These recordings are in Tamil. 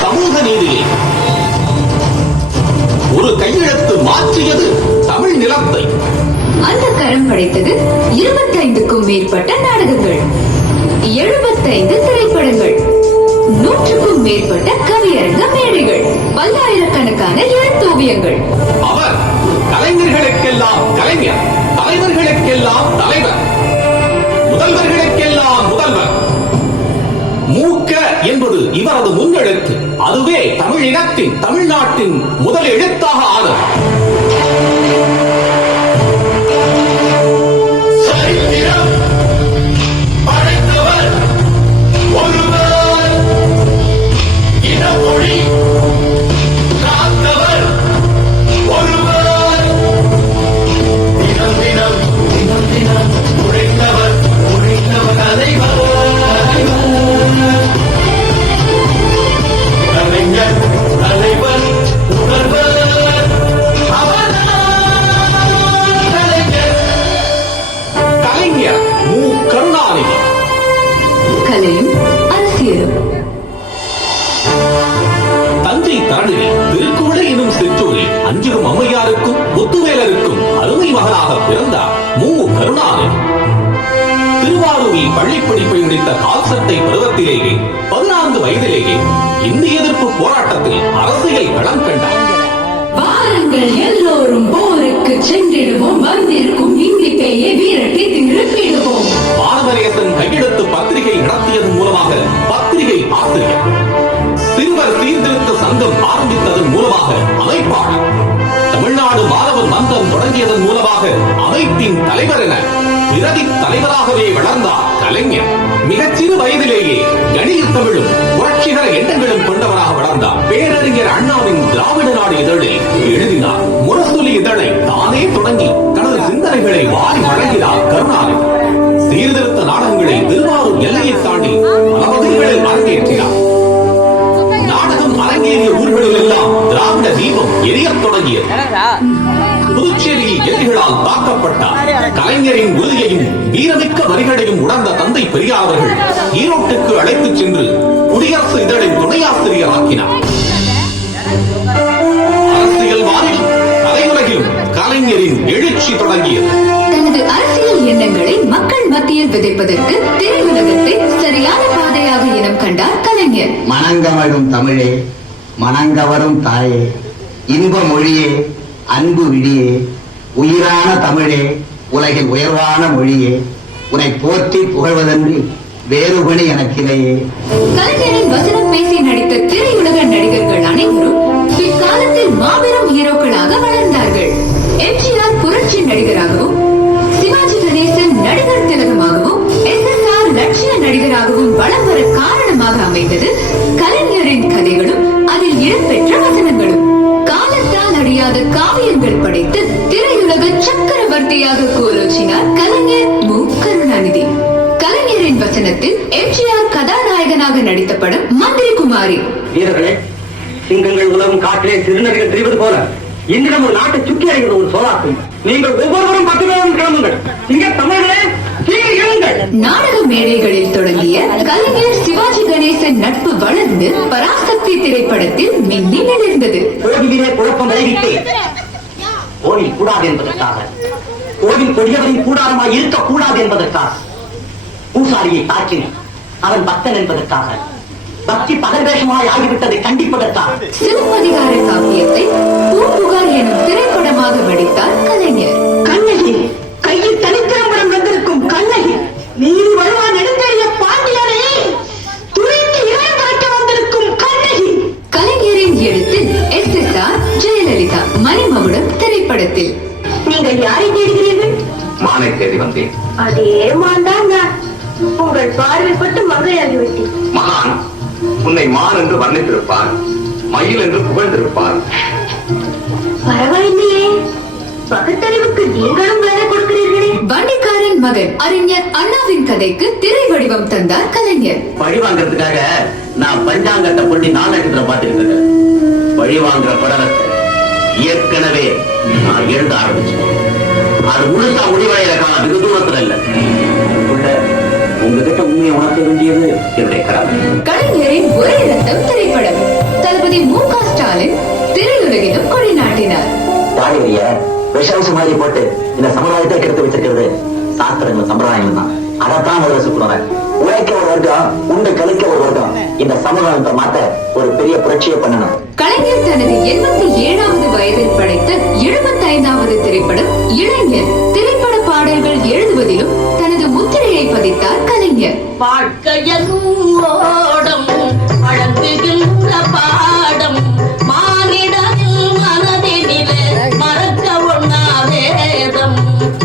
சமூக நீதியை ஒரு கையெழுத்து மாற்றியது தமிழ் நிலத்தை. அந்த கரம் படைத்தது 25க்கும் மேற்பட்ட நாடகங்கள், 75 திரைப்படங்கள், 100க்கும் மேற்பட்ட கவியரங்க மேடைகள், பல்லாயிரக்கணக்கான எழுத்தோவியங்கள். அவர் கலைஞர்களுக்கெல்லாம் கலைஞர், தலைவர்களுக்கெல்லாம் தலைவர், முதல்வர்களுக்கெல்லாம் முதல்வர். மூக்க என்பது இவரது முன்னெழுத்து. அதுவே தமிழ் இனத்தின், தமிழ்நாட்டின் முதல் எழுத்தாக ஆனது. கலையும் அரசியலும். தஞ்சை தரணியில் திருக்குவளை எனும் சிற்றூரில் அஞ்சிரும் அம்மையாருக்கும் முத்துவேலருக்கும் அருமை மகனாக பிறந்தார் மு. கருணாநிதி. திருவாரூரில் பள்ளிப் படிப்பை முடித்த கால்சட்டை பருவத்திலேயே 14 வயதிலேயே இந்திய எதிர்ப்பு போராட்டத்தில் அரசியல் களம் கண்டார். வாருங்கள் எல்லோரும் போருக்கு சென்றிடுவோம், வந்திருக்கும் இந்திப்பையை விரட்டி திருப்பிடுவோம். பாரதநேசன் கையெழுத்து பத்திரிகை நடத்தியதன் மூலமாக பத்திரிகை ஆசிரியர், சிறுவர் சீர்திருத்த சங்கம் ஆரம்பித்ததன் மூலமாக அமைப்பாளர், தமிழ்நாடு மாணவர் மன்றம் தொடங்கியதன் மூலமாக அமைப்பின் தலைவர் என பிரதி தலைவராகவே வளர்ந்தார் கலைஞர். மிகச்சிறு வயதிலேயே கணித தமிழும் புரட்சிகர எண்ணங்களும் கொண்டவராக வளர்ந்தார். பேரறிஞர் அண்ணாவின் திராவிட நாடு இதழில் எழுதினார். முரசொலி இதழை தானே தொடங்கி தனது சிந்தனைகளை வாரி வழங்கினார் கருணாநிதி. சீர்திருத்த நாடகங்களை திருவாரூர் எல்லையை தாண்டி பல வகைகளில் அரங்கேற்றினார். நாடகம் அரங்கேறிய ஊர்களில் எல்லாம் திராவிட தீபம் எரியத் தொடங்கியது. புதுச்சேரியில் எதிரிகளால் தாக்கப்பட்டார். கலைஞரின் உறுதியையும் வீரமிக்க வரிகளையும் உணர்ந்த தந்தை பெரியார் அவர்கள் ஈரோட்டுக்கு அழைத்துச் சென்று குடியரசு இதழின் துணையாசிரியர் ஆக்கினார். அரசியல் வானிலும் கலையுலகிலும் கலைஞரின் எழுச்சி தொடங்கியது. தனது அரசியல் எண்ணங்களை மக்கள் மத்தியில் விதைப்பதற்கு திரையுலகத்தை சரியான பாதையாக இனம் கண்டார் கலைஞர். மனங்கமழும் தமிழே, மனங்கவரும் தாயே, இன்ப மொழியே, அன்பு விழியே, உயிரான தமிழே, உலகில் உயர்வான மொழியே, உன்னை போற்றி புகழ்வதன்றி வேறுபணி எனக்கில்லையே. கலைஞரின் வசனம் பேசி நடித்த திரையுலக நடிகர்கள் அனைவரும் பிற்காலத்தில் மாபெரும் ஹீரோக்களாக வளர்ந்தார்கள். எம்ஜிஆர் புரட்சி நடிகராகவும், சிவாஜி கணேசன் நடிகர் திலகமாகவும், SSR லட்சிய நடிகராகவும் வளம் வர காரணமாக அமைந்தது கலைஞரின் கதைகளும் அதில் இடம்பெற்ற வசனங்களும். காலத்தால் அழியாத காவியங்கள் படைத்து திரையுலக சக்கரவர்த்தியாக கோலோச்சினார் கலைஞர் மு. கருணாநிதி. கலைஞரின் வசனத்தில் எம்ஜிஆர் கதாநாயகனாக நடித்த படம் மந்திரி குமாரி. வீரர்களே, சிங்கங்கள் உலகம் காற்றிலே திருநர்கள் தெரிவது போல இன்றிடம் ஒரு நாட்டை சுற்றி அடைகிறது ஒரு சோலாக்கும். நீங்கள் ஒவ்வொருவரும் 10 பேரும் கிளம்புங்கள். இங்க தமிழர்களே நாடக மேடைகளில் தொடங்கிய கலைஞர் சிவாஜி கணேசன் நட்பு வளர்ந்து பராசக்தி திரைப்படத்தில் மின்னி நிகழ்ந்தது. கோவிலே குழப்பம் விளைவித்து கோவில் கூடாது என்பதற்காக, கோவில் கொடியவரின் கூடாரமாய் இருக்கக்கூடாது என்பதற்காக, பூசாரியை தாக்கினார் அவன் பக்தன் என்பதற்காக, பக்தி பதர்வேஷமாய் ஆகிவிட்டதை கண்டிப்பதற்காக சிலப்பதிகார காப்பியத்தை பூம்புகார் எனும் திரைப்படமாக வடித்தார் கலைஞர். கண்ணகி, கையில் தனித்திரம்பரம் வந்திருக்கும் கண்ணகி, நீதி வருவா நெடுந்தெறிய பாண்டியனை துணிந்து இடம் பார்க்க வந்திருக்கும் கண்ணகி. கலைஞரின் எழுத்தில் SSR ஜெயலலிதா மணிமகுடம் திரைப்படத்தில். நீங்கள் யாரை தேடுகிறீர்கள்? மானை தேடி வந்தேன். அதே மாண்டாங்க, உங்கள் பார்வைப்பட்டு மங்கையாகிவிட்டேன். மகான் உன்னை மான் என்று வர்ணித்திருப்பார், மயில் என்று புகழ்ந்திருப்பார். பரவாயில்லையே, மகன் அறிஞர் அண்ணாவின் கதைக்கு திரை வடிவம் தந்தார் கலைஞர். பழி வாங்கறதுக்காக நான் பஞ்சாங்கத்தை பொண்ணி 4 நட்சத்திரம் பார்த்துக்கிட்டு இருக்கேன். பழி வாங்குற படலத்தை ஏற்கனவே நான் எழுத ஆரம்பிச்சேன். அது முழுசா முடிவடைகிற காலம் வெகு தூரத்துல இல்ல. உங்ககிட்ட உண்மையை உணர்த்த வேண்டியது என்னுடைய கடமை. கலைஞரின் ஒரே ரத்தம் திரைப்படம் தளபதி மு.க. ஸ்டாலின் திரையுலகிலும் கொடிநாட்டினார். தாடிய விஷாசு மாதிரி போட்டு இந்த சமுதாயத்தை கெடுத்து வச்சிருக்கிறது சாஸ்திரங்கள் சம்பிரதாயம் தான். அதைத்தான் முதல்ல சொல்றேன். உழைக்க ஒரு வர்க்கம், உண்டு கழிக்க ஒரு வர்க்கம். இந்த சமுதாயத்தை மாத்த ஒரு பெரிய புரட்சியை பண்ணணும். கலைஞர் தனது 87வது வயதில் படைத்த 75வது திரைப்படம் இளைஞர். திரைப்பட பாடல்கள் எழுதுவதிலும் தனது முத்திரையை பதித்தார் கலைஞர். வாழ்க்கையோடம் வழங்குகின்ற பாடம் மானிடரின் மனதினிலே மறக்க ஒண்ணா வேதம்.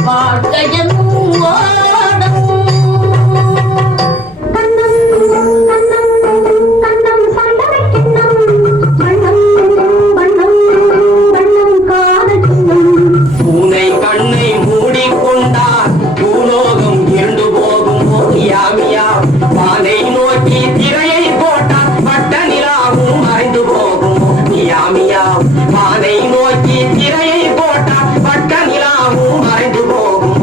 வாழ்க்கையோடம் பூனை கண்ணை மூடிக்கொண்டார் பூலோகம் இருண்டு போகும். யாமியா வானை நோக்கி திரையை போட்டார் வட்ட நிலாவும் மறைந்து போகும். யாமியா வானை நோக்கி திரையை போட்டார் வட்ட நிலாவும் மறைந்து போகும்.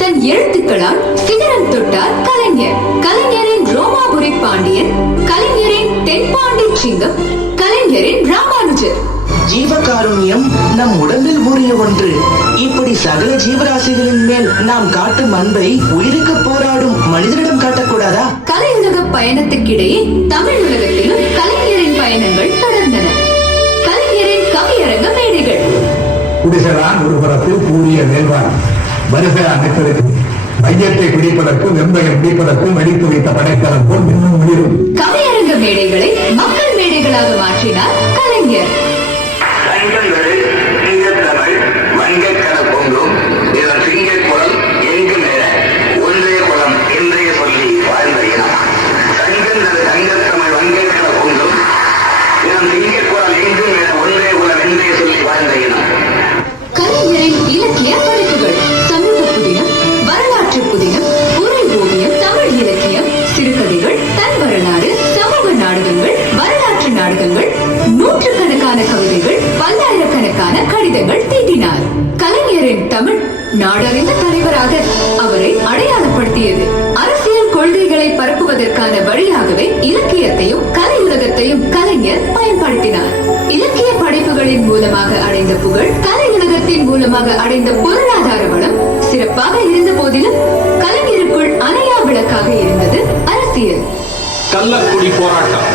தன் எழுத்துக்களால் சிகரம் தொட்டார் கலைஞர். கலைஞரின் ரோமாபுரி பாண்டியன், கலைஞரின் தென்பாண்டி சிங்கம், கலைஞரின் ராமானுஜர். ஜீவகாருண்யம் நம் உடம்பில் ஊறிய ஒன்று. இப்படி சகல ஜீவராசிகளின் மேல் நாம் காட்டும் அன்பை உயிருக்கு போராடும் மனிதனிடம் காட்டக்கூடாதா? கலையுலக பயணத்துக்கிடையே தமிழ் உலகத்திலும் கலைஞரின் பயணங்கள் தொடர்ந்தன. கலைஞரின் கவியரங்க மேடைகள். குடிசைதான் ஒரு புறத்தில் கூறிய மேல்வான் வரிசை அமைச்சருக்கு மையத்தை பிடிப்பதற்கும் வெம்பையை பிடிப்பதற்கும் அடித்து வைத்த படைக்கலம் போல் இன்னும் முடியும். கவியரங்க மேடைகளை மக்கள் மேடைகளாக மாற்றினார் கலைஞர். சங்கங்களில் சிங்கத்தமிழ் வங்கக்கட பொங்கும் இதன் சிங்க குளம் எங்கு மேல ஒன்றே குளம் என்றே சொல்லி வாழ்ந்த இனம். சங்கங்கள் சங்கத்தமிழ் வங்கக்கட பொங்கும் இதன் சிங்க குளம் எங்கு மேல ஒன்றே குளம் என்றே சொல்லி வாழ்ந்த இனம். கலைஞரின் இலக்கிய படைப்புகள் சமூக புதினம், வரலாற்று புதினம், உரை ஓவியம், தமிழ் இலக்கியம், சிறுகதைகள், தன் வரலாறு, சமூக நாடகங்கள், வரலாற்று நாடகங்கள், நூற்றுக்கணக்கான கவிதைகள், பல்லாயிரக்கணக்கான கடிதங்கள் தீட்டினார். கலைஞரின் தமிழ் நாடறிந்த தலைவராக அவரை அடையாளப்படுத்தியது. அரசியல் கொள்கைகளை பரப்புவதற்கான வழியாகவே இலக்கியத்தையும் கலையுலகத்தையும் கலைஞர் பயன்படுத்தினார். இலக்கிய படைப்புகளின் மூலமாக அடைந்த புகழ், கலையுலகத்தின் மூலமாக அடைந்த பொருளாதார வளம் சிறப்பாக இருந்த போதிலும் கலைஞருக்குள் அணையா விளக்காக இருந்தது அரசியல். கள்ளக்குடி போராட்டம்.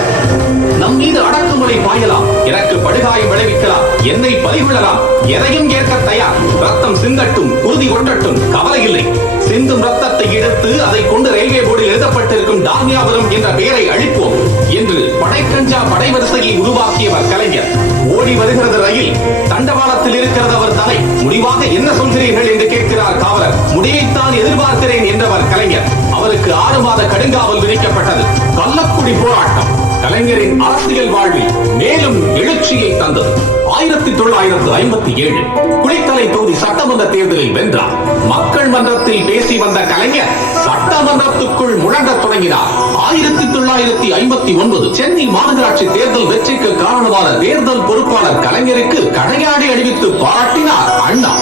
நம் மீது அடக்குமுறை பாயலாம், எனக்கு படுகாயம் விளைவிக்கலாம், என்னை பலிகொள்ளலாம், எதையும் ஏற்க தயார். ரத்தம் சிந்தட்டும், குருதி கொட்டட்டும், கவலை இல்லை. சிந்தும் ரத்தத்தை எடுத்து அதை கொண்டு ரயில்வே போர்டில் எழுதப்பட்டிருக்கும் டார்மியாபுரம் என்ற பெயரை அழிப்போம் என்று படைக்கஞ்சா படைவரிசையை உருவாக்கியவர் கலைஞர். ஓடி வருகிறது ரயில், தண்டவாளத்தில் இருக்கிறது அவர் தலை. முடிவாக என்ன சொல்கிறீர்கள் என்று கேட்கிறார் காவலர். முடிவைத்தான் எதிர்பார்க்கிறேன் என்றவர் கலைஞர். அவருக்கு 6 மாத கடுங்காவல் விதிக்கப்பட்டது. கள்ளக்குடி போராட்டம் கலைஞரின் அரசியல் வாழ்வில் மேலும் எழுச்சியை தந்தது. 1957 குளித்தலை தொகுதி சட்டமன்ற தேர்தலில் வென்றார். மக்கள் மன்றத்தில் பேசி வந்த கலைஞர் சட்டமன்றத்துக்குள் முழங்கத் தொடங்கினார். 1959 சென்னை மாநகராட்சி தேர்தல் வெற்றிக்கு காரணமான தேர்தல் பொறுப்பாளர் கலைஞருக்கு கடையாடி அணிவித்து பாராட்டினார் அண்ணா.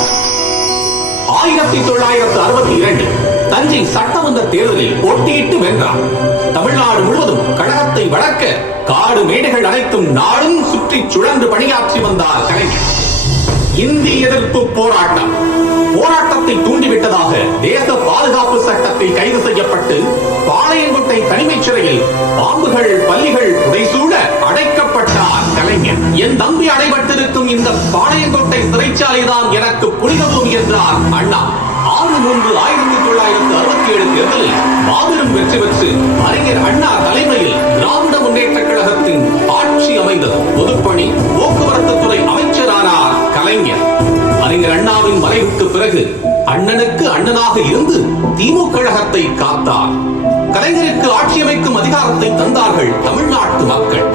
1962 தஞ்சை சட்டமன்ற தேர்தலில் போட்டியிட்டு வென்றார். தமிழ்நாடு முழுவதும் கழகத்தை வளர்க்க காடு மேடைகள் அனைத்தும் நாடும் சுற்றி சுழன்று பணியாற்றி வந்தார் கலைஞர். இந்தி எதிர்ப்பு போராட்டம். போராட்டத்தை தூண்டிவிட்டதாக தேச பாதுகாப்பு சட்டத்தில் கைது செய்யப்பட்டு பாளையங்கோட்டை தனிமைச் சிறையில் பாம்புகள் பல்லிகள் புடைசூழ அடைக்கப்பட்டார் கலைஞர். என் தம்பி அடைபட்டிருக்கும் இந்த பாளையங்கோட்டை சிறைச்சாலைதான் எனக்கு புனித பூமி என்றார் அண்ணா. 6/3/1967 தேர்தலில் மாபெரும் வெற்றி பெற்று அறிஞர் அண்ணா தலைமையில் திராவிட முன்னேற்ற கழகத்தின் ஆட்சி அமைந்தது. பொதுப்பணி போக்குவரத்து துறை அமைச்சரானார் கலைஞர். அறிஞர் அண்ணாவின் மறைவுக்கு பிறகு அண்ணனுக்கு அண்ணனாக இருந்து திமுக கழகத்தை காத்தார். கலைஞருக்கு ஆட்சி அமைக்கும் அதிகாரத்தை தந்தார்கள் தமிழ்நாட்டு மக்கள்.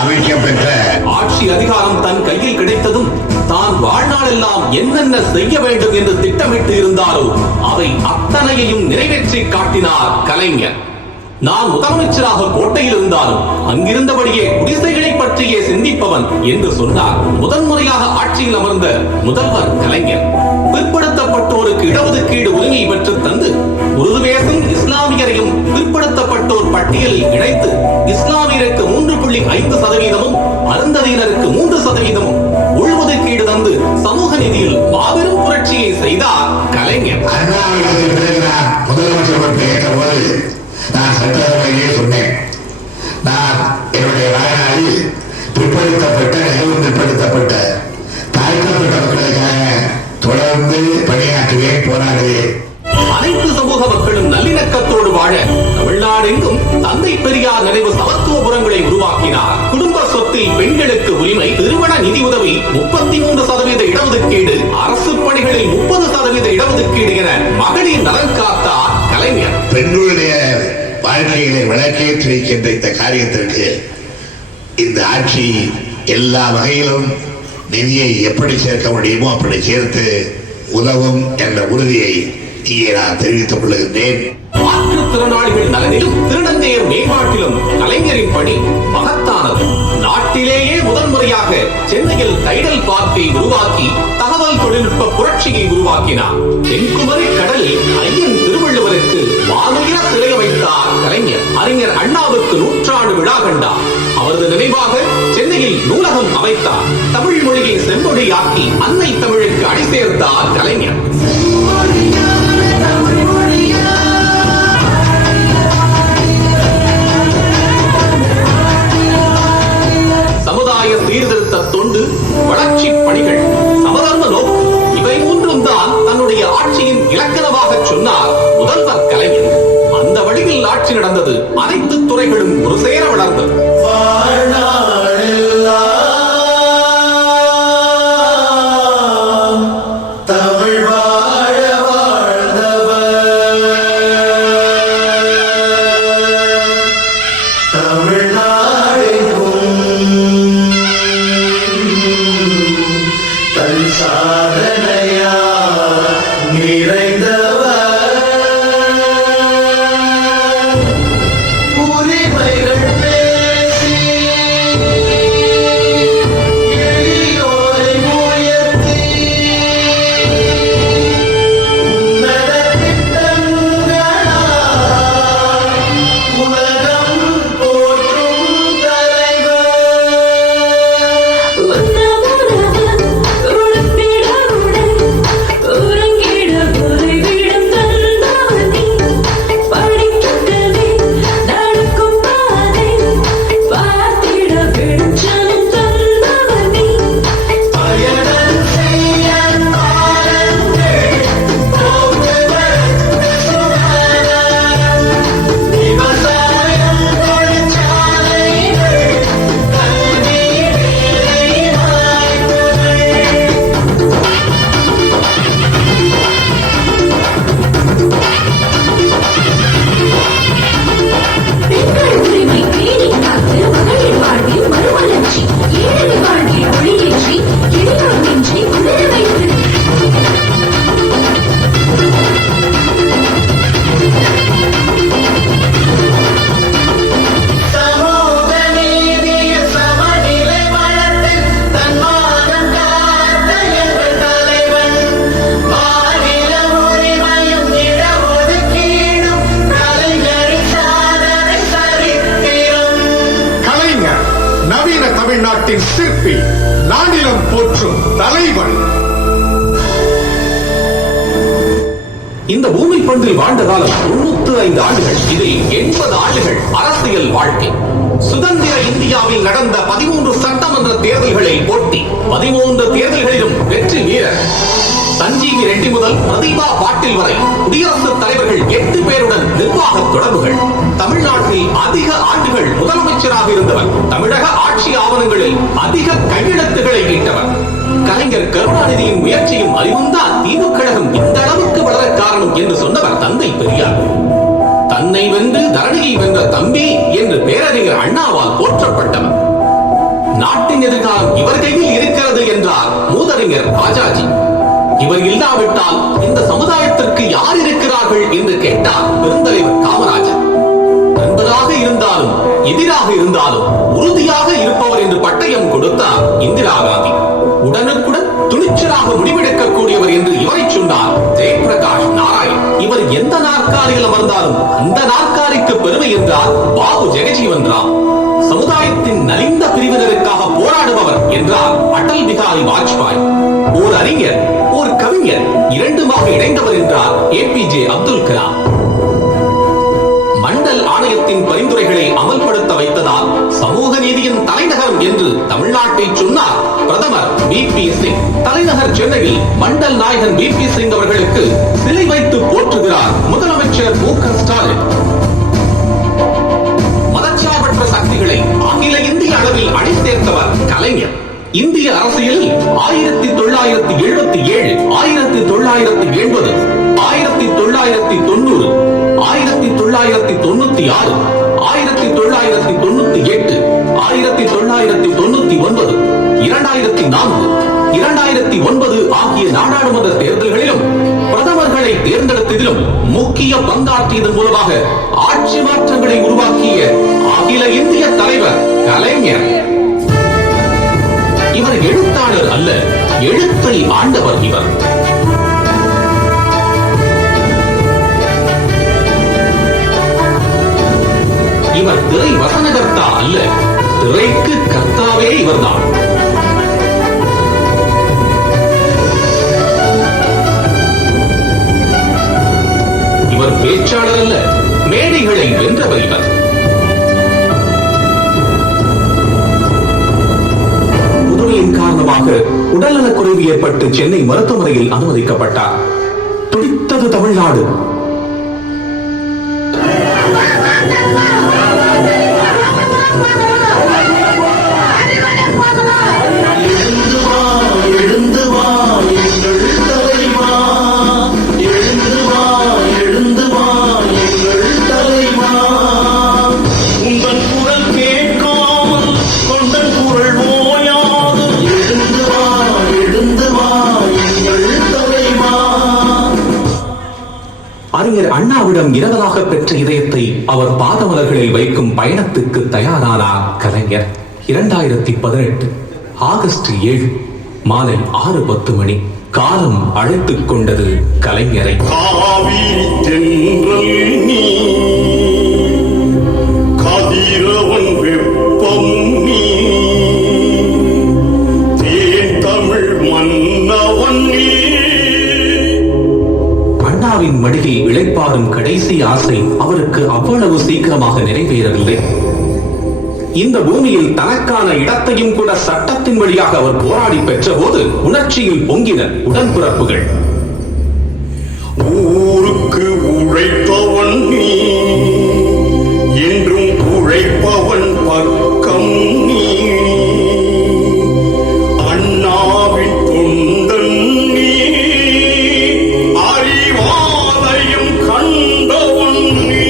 அமைக்கப்பெற்ற ஆட்சி அதிகாரம் தன் கையில் கிடைத்ததும் தான் வாழ்நாளெல்லாம் என்னென்ன செய்ய வேண்டும் என்று திட்டமிட்டு இருந்தாரோ அவை அத்தனையையும் நிறைவேற்றி காட்டினார் கலைஞர். நான் முதலமைச்சராக கோட்டையில் இருந்தாலும் அங்கிருந்தபடியே குடிசைகளை பற்றியே சிந்திப்பவன் என்று சொன்னார். முதன்முறையாக ஆட்சியில் அமர்ந்த முதல்வர் கலைஞர் பிற்படுத்தப்பட்டோருக்கு இடஒதுக்கீடு உரிமையை பெற்று தந்து உருதுவேசும் இஸ்லாமியரையும் பிற்படுத்தப்பட்டோர் பட்டியலில் இணைத்து இஸ்லாமியருக்கு 3.5%, அருந்ததியினருக்கு 3% உள்ஒதுக்கீடு தந்து சமூக நிதியில் மாபெரும் புரட்சியை செய்தார் கலைஞர். முதலமைச்சர் நான் சட்டசபையிலே சொன்னேன், நான் என்னுடைய வாழ்நாளில் பிற்படுத்தப்பட்ட மிகவும் பிற்படுத்தப்பட்ட தாழ்த்தப்பட்ட மக்களுக்காக தொடர்ந்து பணியாற்றுவேன், போராடுவேன். அனைத்து சமூக மக்களும் நல்லிணக்கத்தோடு வாழ தமிழ்நாடெங்கும் தந்தை பெரியார் நினைவு சமத்துவபுரங்களை உருவாக்கினார். குடும்ப சொத்தில் பெண்களுக்கு உரிமை, திருமண நிதி உதவி, 33% இடஒதுக்கீடு, அரசு பணிகளில் 30% இடஒதுக்கீடு என மகளிர் நலன் காத்தார் கலைஞர். பெண்களுடைய வாழ்க்கையிலே விளக்கேற்றி வைக்கின்ற இந்த காரியத்திற்கு இந்த ஆட்சி எல்லா வகையிலும் நிதியை எப்படி சேர்க்க முடியுமோ அப்படி சேர்த்து உதவும் என்ற உறுதியை இங்கே நான் தெரிவித்துக் கொள்கின்றேன். மாற்றுத்திறனாளிகள் நலனிலும் திருநங்கையர் மேம்பாட்டிலும் கலைஞரின் பணி மகத்தானது. நாட்டிலேயே முதன்முறையாக சென்னையில் டைடல் பார்க்கை உருவாக்கி தகவல் தொழில்நுட்ப புரட்சியை உருவாக்கினார். தென்குமரி கடலில் ஐயன் திருவள்ளுவருக்கு வானுயர சிலை வைத்தார் கலைஞர். அறிஞர் அண்ணாவுக்கு 100 விழா கண்டார். அவரது நினைவாக சென்னையில் நூலகம் அமைத்தார். தமிழ் மொழியை செம்மொழியாக்கி அன்னை தமிழுக்கு அடி சேர்த்தார் கலைஞர். சமுதாய சீர்திருத்த தொண்டு, வளர்ச்சி பணிகள், சமதர்ம நோக்கு இவை மூன்றும் தான் தன்னுடைய ஆட்சியின் இலக்கணமாக சொன்னார் முதல்வர் கலைஞர். அந்த வழியில் ஆட்சி நடந்தது. அனைத்து துறைகளும் ஒரு சேர வளர்ந்தது. தமிழ்நாட்டின் சிற்பி, நானிலம் போற்றும் தலைவன். இந்த பூமி பந்தில் வாழ்ந்த காலம் 95 ஆண்டுகள். இதில் 80 ஆண்டுகள் அரசியல் வாழ்க்கை. சுதந்திர இந்தியாவில் நடந்த 13 சட்டமன்ற தேர்தல்களை போட்டி 13 தேர்தல்களிலும் வெற்றி வீரர். சஞ்சீவி ரெட்டி முதல் பிரதீபா பாட்டில் வரை குடியரசுத் தலைவர்கள் 8 பேருடன் நிர்வாக தொடர்புகள். தமிழ்நாட்டில் அதிக ஆண்டுகள் முதலமைச்சராக இருந்தவர். தமிழக ஆட்சி ஆவணங்களில் அதிக கையெழுத்துக்களை ஈட்டவர். கலைஞர் கருணாநிதியின் முயற்சியும் அறிவுந்தான் திமுக கழகம் இந்த அளவுக்கு வளர காரணம் என்று சொன்னவர் தந்தை பெரியார். தன்னை வென்று தரணியை வென்ற தம்பி என்று பேரறிஞர் அண்ணாவால் போற்றப்பட்டவர். நாட்டின் எதிர்காலம் இவர் கையில் இருக்கிறது என்றார் மூதறிஞர் ராஜாஜி. இவர் இல்லாவிட்டால் இந்த சமுதாயத்திற்கு யார் இருக்கிறார்கள் என்று கேட்டார் பெருந்தலைவர் காமராஜர். நண்பராக இருந்தாலும் எதிராக இருந்தாலும் உறுதியாக இருப்பவர் என்று பட்டயம் கொடுத்தார் இந்திரா காந்தி. உடனுக்குடன் துணிச்சலாக முடிவெடுக்கக்கூடியவர் என்று இவரை சொன்னார் ஜெயபிரகாஷ் நாராயண். இவர் எந்த நாற்காலியில் அமர்ந்தாலும் அந்த நாற்காலிக்கு பெருமை என்றார் பாபு ஜெகஜீவன் ராம். சமுதாயத்தின் நலிந்த பிரிவினருக்காக போராடுபவர் என்றார் அடல் பிகாரி வாஜ்பாய். ஓர் அறிஞர், ஓர் கவிஞர், இரண்டுமாக இணைந்தவர் என்றார் APJ அப்துல் கலாம். மண்டல் ஆணையத்தின் பரிந்துரைகளை அமல்படுத்த வைத்ததால் சமூக நீதியின் தலைநகரம் என்று தமிழ்நாட்டை சொன்னார் பிரதமர் BP சிங். தலைநகர் சென்னையில் மண்டல் நாயகன் BP சிங் அவர்களுக்கு சிலை வைத்து போற்றுகிறார் முதலமைச்சர் MK ஸ்டாலின். மதச்சார்பற்ற சக்திகளை அகில இந்திய அளவில் அணி சேர்த்தவர் கலைஞர். இந்திய அரசியலில் 1977, 1980, 1990, 1996, 1998, 1999, 2004, 2009 ஆகிய நாடாளுமன்ற தேர்தல்களிலும் பிரதமர்களை தேர்ந்தெடுத்ததிலும் முக்கிய பங்காற்றியதன் மூலமாக ஆட்சி மாற்றங்களை உருவாக்கிய அகில இந்திய தலைவர் கலைஞர். இவர் எழுத்தாளர் அல்ல, எழுத்தை ஆண்டவர் இவர். இவர் திரை வசனகர்த்தா அல்ல, திரைக்கு கர்த்தாவே இவர்தான். இவர் பேச்சாளர் அல்ல, மேடைகளை வென்றவர் இவர். புதுமையின் காரணமாக உடல்நலக் குறைவு ஏற்பட்டு சென்னை மருத்துவமனையில் அனுமதிக்கப்பட்டார். துடித்தது தமிழ்நாடு. அறிஞர் அண்ணாவிடம் இரவலாக பெற்ற இதயத்தை அவர் பாதமலர்களில் வைக்கும் பயணத்துக்கு தயாரானார் கலைஞர். 2018 ஆகஸ்ட் 7 மாலை 6:10 மணி. காலம் அழைத்துக் கொண்டது கலைஞரை. கதிரவன் வெப்பம் நீ, தேன் தமிழ் மன்னவன் நீ. அண்ணாவின் மடியில் இளைப்பாறும் கடைசி ஆசை அவருக்கு அவ்வளவு சீக்கிரமாக நிறைவேறவில்லை. இந்த பூமியில் தனக்கான இடத்தையும் கூட சட்டத்தின் வழியாக அவர் போராடி பெற்ற போது உணர்ச்சியில் பொங்கின உடன்பிறப்புகள். ஊருக்கு உழைப்பவன் நீ, என்றும் உழைப்பவன் பக்கம் நீ. அண்ணாவின் தொண்டன் நீ, அறிவாலயம் கண்டவன் நீ.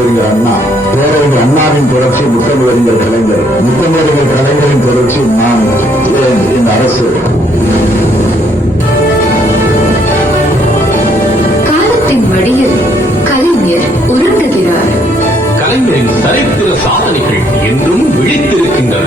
முத்தமிழறிஞர் அண்ணா, பேரறிஞர் அண்ணாவின் தொடர்ச்சி முத்தமிழறிஞர் கலைஞர், முத்தமிழறிஞர் கலைஞரின் தொடர்ச்சி நான், இந்த அரசு. காலத்தின் வழியில் கலைஞர் உருண்டுகிறார். கலைஞரின் சரித்திர சாதனைகள் என்றும் விழித்திருக்கின்றன.